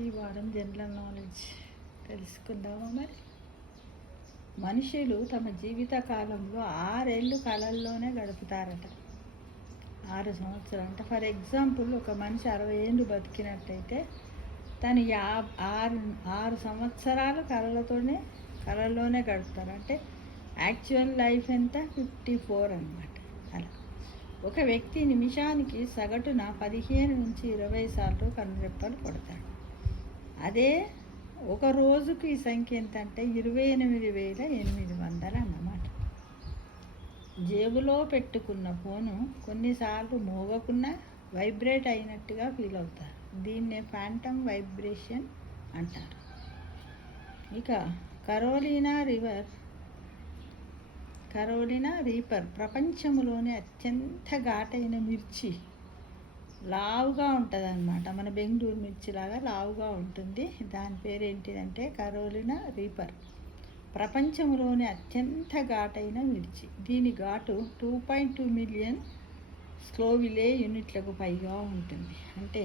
ఈ వారం general knowledge తెలుసుకుందామా మరి. మనుషులు తమ జీవిత కాలంలో 6 ఏళ్ళు కళల్లోనే గడుపుతారట. 6 సంవత్సరాలు అంటే ఫర్ ఎగ్జాంపుల్ ఒక మనిషి 60 ఏళ్ళు బతికినట్టయితే తను 6 సంవత్సరాలు కళల్లోనే గడుపుతారు. అంటే యాక్చువల్ లైఫ్ ఎంత 54 అన్నమాట. అలా ఒక వ్యక్తి నిమిషానికి సగటున 15 నుంచి 20 సార్లు కనురెప్పలు కొడతాడు. అదే ఒక రోజుకు ఈ సంఖ్య ఎంత అంటే 28,800 అన్నమాట. జేబులో పెట్టుకున్న ఫోను కొన్నిసార్లు మోగకున్నా వైబ్రేట్ అయినట్టుగా ఫీల్ అవుతారు. దీన్నే ఫ్యాంటమ్ వైబ్రేషన్ అంటారు. ఇక కరోలినా రీపర్ ప్రపంచంలోనే అత్యంత ఘాటైన మిర్చి. లావుగా ఉంటుంది అన్నమాట. మన బెంగళూరు మిర్చిలాగా లావుగా ఉంటుంది. దాని పేరు ఏంటిదంటే కరోలినా రీపర్. ప్రపంచంలోనే అత్యంత ఘాటైన మిర్చి. దీని ఘాటు 2.2 మిలియన్ స్లోవిలే యూనిట్లకు పైగా ఉంటుంది. అంటే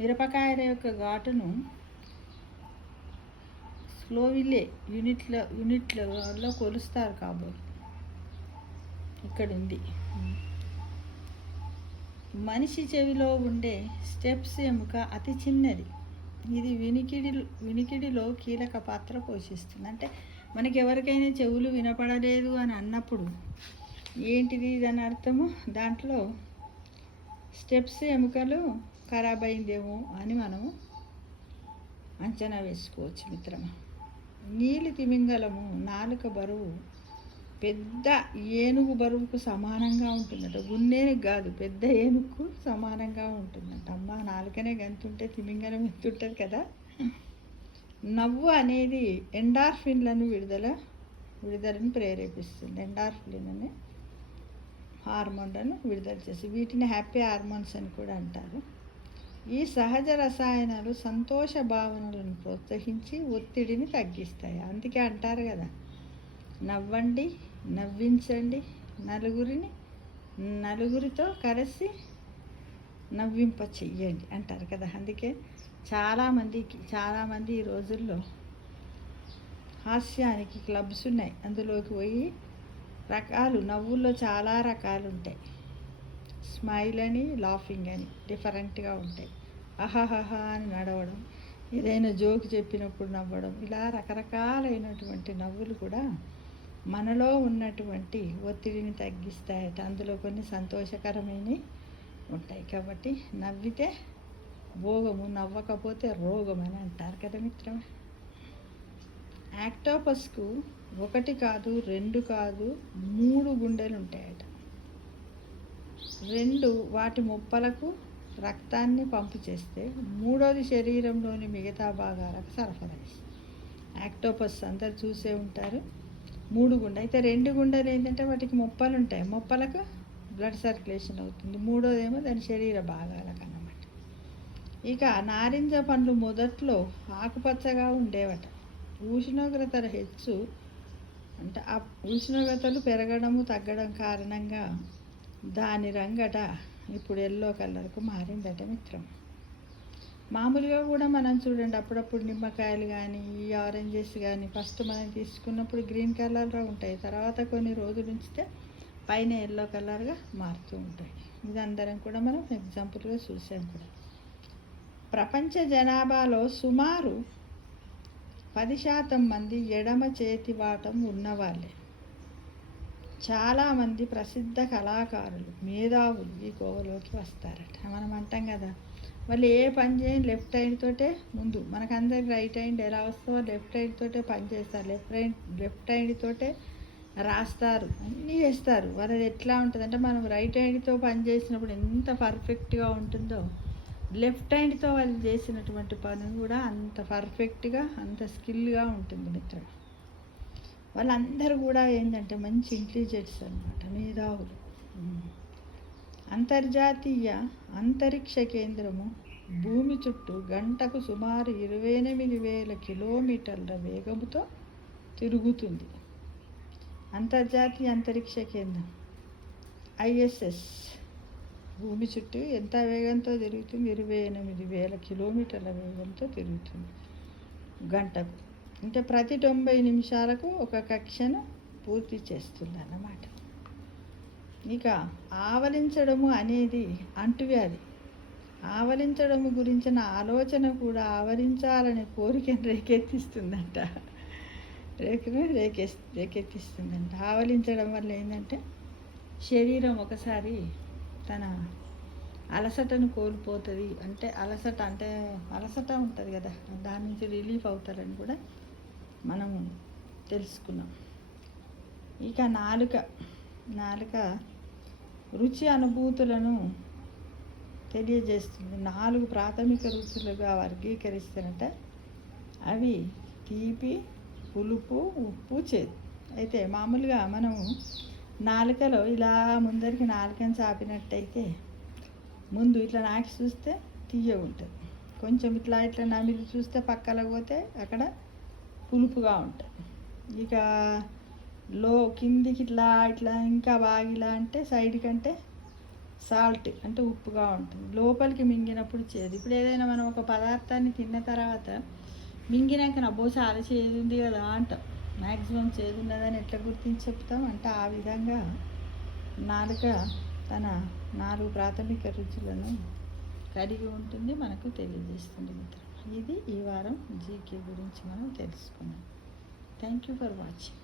మిరపకాయల యొక్క ఘాటును స్లోవిలే యూనిట్లలో కొలుస్తారు కాబోలు. ఇక్కడ ఉంది. మనిషి చెవిలో ఉండే స్టెప్స్ ఎముక అతి చిన్నది. ఇది వినికిడిలో కీలక పాత్ర పోషిస్తుంది. అంటే మనకి ఎవరికైనా చెవులు వినపడలేదు అని అన్నప్పుడు ఏంటిది దాని అర్థము? దాంట్లో స్టెప్స్ ఎముకలు ఖరాబ్ అయిందేమో అని మనము అంచనా వేసుకోవచ్చు మిత్రమా. నీలి తిమింగలము నాలుక బరువు పెద్ద ఏనుగు బరువుకు సమానంగా ఉంటుందట. గున్నేనుగు కాదు, పెద్ద ఏనుగుకు సమానంగా ఉంటుందట. అమ్మ, నాలుకనే గంతుంటే తిమింగలం ఎంతుంటుంది కదా. నవ్వు అనేది ఎండార్ఫిన్లను విడుదలను ప్రేరేపిస్తుంది. ఎండార్ఫిన్ అనే హార్మోన్లను విడుదల చేసి వీటిని హ్యాపీ హార్మోన్స్ అని కూడా అంటారు. ఈ సహజ రసాయనాలు సంతోష భావనలను ప్రోత్సహించి ఒత్తిడిని తగ్గిస్తాయి. అందుకే అంటారు కదా, నవ్వండి, నవ్వించండి, నలుగురితో కలిసి నవ్వింప చెయ్యండి అంటారు కదా. అందుకే చాలామంది ఈ రోజుల్లో హాస్యానికి క్లబ్స్ ఉన్నాయి. అందులోకి పోయి నవ్వుల్లో చాలా రకాలు ఉంటాయి. స్మైల్ అని, లాఫింగ్ అని డిఫరెంట్గా ఉంటాయి. అహహహా అని నడవడం, ఏదైనా జోక్ చెప్పినప్పుడు నవ్వడం, ఇలా రకరకాలైనటువంటి నవ్వులు కూడా మనలో ఉన్నటువంటి ఒత్తిడిని తగ్గిస్తాయట. అందులో కొన్ని సంతోషకరమైనవి ఉంటాయి. కాబట్టి నవ్వితే భోగము, నవ్వకపోతే రోగం అని అంటారు కదా మిత్రమే. ఆక్టోపస్కు 1 కాదు, 2 కాదు, 3 గుండెలు ఉంటాయట. 2 వాటి మొప్పలకు రక్తాన్ని పంపు చేస్తే 3వది శరీరంలోని మిగతా భాగాలకు సరఫరా చేస్తుంది. ఆక్టోపస్ అందరు చూసే ఉంటారు. 3 గుండె అయితే 2 గుండెలు ఏంటంటే వాటికి మొప్పలు ఉంటాయి. మొప్పలకు బ్లడ్ సర్క్యులేషన్ అవుతుంది. 3వదేమో దాని శరీర భాగాలకు అన్నమాట. ఇక నారింజ పండ్లు మొదట్లో ఆకుపచ్చగా ఉండేవట. ఉష్ణోగ్రతలు పెరగడము తగ్గడం కారణంగా దాని రంగట ఇప్పుడు ఎల్లో కలర్కు మారిందట మిత్రం. మామూలుగా కూడా మనం చూడండి, అప్పుడప్పుడు నిమ్మకాయలు కానీ ఈ ఆరెంజెస్ కానీ ఫస్ట్ మనం తీసుకున్నప్పుడు గ్రీన్ కలర్లో ఉంటాయి. తర్వాత కొన్ని రోజులు ఉంచితే పైన ఎల్లో కలర్గా మారుతూ ఉంటాయి. ఇది అందరం కూడా మనం ఎగ్జాంపుల్గా చూసాం కూడా. ప్రపంచ జనాభాలో సుమారు 10% మంది ఎడమ చేతి వాటం ఉన్నవాళ్ళే. చాలామంది ప్రసిద్ధ కళాకారులు, మేధావులు ఈ కోవలోకి వస్తారట. మనం అంటాం కదా, వాళ్ళు ఏ పని చేయని లెఫ్ట్ హ్యాండ్ తోటే ముందు. మనకందరికి రైట్ హ్యాండ్ ఎలా వస్తుందో లెఫ్ట్ హ్యాండ్ తోటే పని చేస్తారు. లెఫ్ట్ హ్యాండ్ తోటే రాస్తారు, అన్నీ చేస్తారు. వాళ్ళది ఎట్లా ఉంటుందంటే మనం రైట్ హ్యాండ్తో పని చేసినప్పుడు ఎంత పర్ఫెక్ట్గా ఉంటుందో లెఫ్ట్ హ్యాండ్తో వాళ్ళు చేసినటువంటి పని కూడా అంత పర్ఫెక్ట్గా, అంత స్కిల్గా ఉంటుంది మిత్రుడు. వాళ్ళందరూ కూడా ఏంటంటే మంచి ఇంటెలిజెంట్స్ అన్నమాట, మేధావులు. అంతర్జాతీయ అంతరిక్ష కేంద్రము భూమి చుట్టూ గంటకు సుమారు 28,000 కిలోమీటర్ల వేగముతో తిరుగుతుంది. అంతర్జాతీయ అంతరిక్ష కేంద్రం ISS భూమి చుట్టూ ఎంత వేగంతో తిరుగుతుంది? 28,000 కిలోమీటర్ల వేగంతో తిరుగుతుంది గంటకు. అంటే ప్రతి 90 నిమిషాలకు ఒక కక్షను పూర్తి చేస్తుంది అన్నమాట. ఇక ఆవలించడము అనేది అంటువ్యాధి. ఆవలించడము గురించిన ఆలోచన కూడా ఆవరించాలనే కోరికను రేకెత్తిస్తుందంట. రేకెత్తిస్తుందంట. ఆవలించడం వల్ల ఏంటంటే శరీరం ఒకసారి తన అలసటను కోల్పోతుంది. అంటే అలసట ఉంటుంది కదా, దాని నుంచి రిలీఫ్ అవుతారని కూడా మనము తెలుసుకున్నాం. ఇక నాలుక రుచి అనుభూతులను తెలియజేస్తుంది. 4 ప్రాథమిక రుచులుగా వర్గీకరిస్తారంట. అవి తీపి, పులుపు, ఉప్పు, చేదు. అయితే మామూలుగా మనము నాలుకలో ఇలా ముందరికి నాలుకని చాపినట్టయితే ముందు ఇట్లా నాకి చూస్తే తీయ ఉంటుంది. కొంచెం ఇట్లా నమిలి చూస్తే పక్కన పోతే అక్కడ పులుపుగా ఉంటుంది. ఇక కిందికి ఇట్లా ఇంకా బాగా ఇలా అంటే సైడ్ కంటే సాల్ట్ అంటే ఉప్పుగా ఉంటుంది. లోపలికి మింగినప్పుడు చేదు. ఇప్పుడు ఏదైనా మనం ఒక పదార్థాన్ని తిన్న తర్వాత మింగినాక నబ్బో చాలా చేదు ఉంది కదా అంటాం. మ్యాక్సిమం చేదు ఉన్నదని ఎట్లా గుర్తించి చెప్తాం అంటే ఆ విధంగా నాలుక తన 4 ప్రాథమిక రుచులను కలిగి ఉంటుంది, మనకు తెలియజేస్తుంది మిత్రం. ఇది ఈ వారం జీకే గురించి మనం తెలుసుకున్నాం. Thank you for watching.